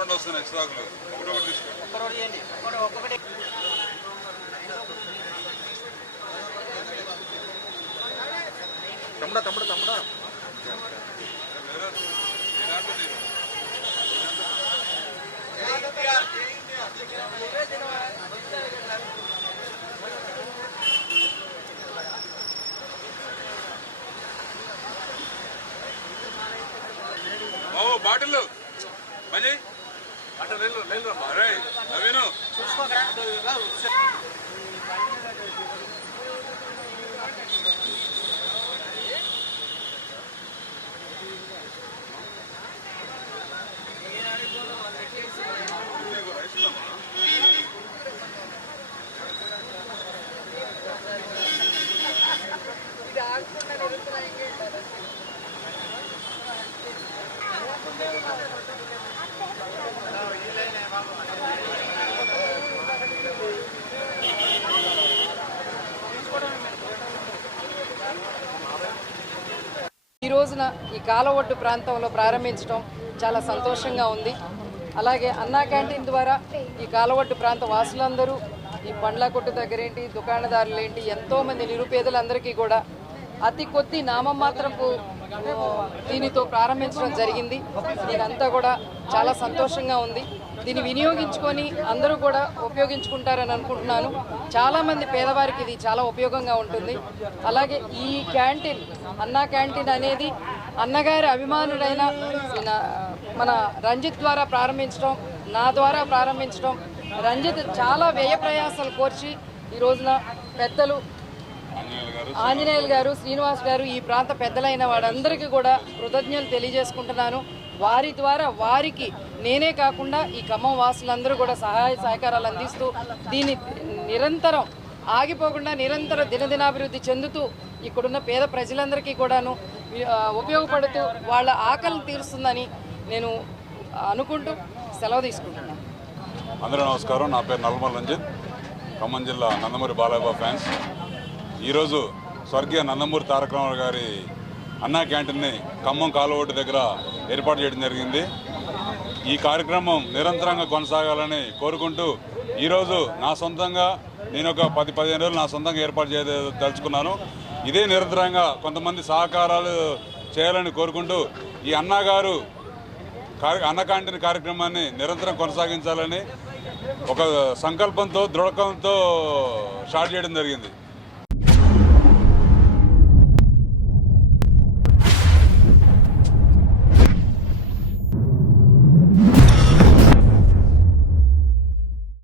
రెండు వస్తున్నాయి స్టాకులు ఒకటి తీసుకోండి. తమ్ముడా బాటిల్ మంచి అరే నవీను ఈ రోజున ఈ కాలవొడ్డు ప్రాంతంలో ప్రారంభించడం చాలా సంతోషంగా ఉంది. అలాగే అన్నా క్యాంటీన్ ద్వారా ఈ కాలవొడ్డు ప్రాంత వాసులందరూ ఈ పండ్ల కొట్టు దగ్గరేంటి దుకాణదారులేంటి ఎంతోమంది నిరుపేదలందరికీ కూడా అతి కొద్ది నామమాత్రపు దీనితో ప్రారంభించడం జరిగింది. దీనంతా కూడా చాలా సంతోషంగా ఉంది. దీన్ని వినియోగించుకొని అందరూ కూడా ఉపయోగించుకుంటారని అనుకుంటున్నాను. చాలామంది పేదవారికి ఇది చాలా ఉపయోగంగా ఉంటుంది. అలాగే ఈ క్యాంటీన్ అన్నా క్యాంటీన్ అనేది అన్నగారి అభిమానుడైన మన రంజిత్ ద్వారా ప్రారంభించడం, నా ద్వారా ప్రారంభించడం, రంజిత్ చాలా వ్యయ ప్రయాసాలు కోర్చి ఈ రోజున పెద్దలు ఆంజనేయులు గారు, శ్రీనివాస్ గారు, ఈ ప్రాంత పెద్దలైన వారందరికీ కూడా కృతజ్ఞతలు తెలియజేసుకుంటున్నాను. వారి ద్వారా వారికి నేనే కాకుండా ఈ ఖమ్మం వాసులందరూ కూడా సహాయ సహకారాలు అందిస్తూ దీన్ని నిరంతరం ఆగిపోకుండా నిరంతరం దినదినాభివృద్ధి చెందుతూ ఇక్కడున్న పేద ప్రజలందరికీ కూడాను ఉపయోగపడుతూ వాళ్ళ ఆకలిని తీరుస్తుందని నేను అనుకుంటూ సెలవు తీసుకుంటున్నాను. అందరూ నమస్కారం. నా పేరు నల్మల్ రంజిత్, ఖమ్మం జిల్లా నందమూరి బాలయ్య ఫ్యాన్స్. ఈరోజు స్వర్గీయ నందమూరి తారక రామారావు గారి అన్నా క్యాంటీన్ని ఖమ్మం కాలువొడ్డు దగ్గర ఏర్పాటు చేయడం జరిగింది. ఈ కార్యక్రమం నిరంతరంగా కొనసాగాలని కోరుకుంటూ ఈరోజు నా సొంతంగా నేను ఒక 10-15 రోజులు నా సొంతంగా ఏర్పాటు తలుచుకున్నాను. ఇదే నిరంతరంగా కొంతమంది సహకారాలు చేయాలని కోరుకుంటూ ఈ అన్నగారు అన్న క్యాంటీన్ కార్యక్రమాన్ని నిరంతరం కొనసాగించాలని ఒక సంకల్పంతో దృఢంతో స్టార్ట్ చేయడం జరిగింది.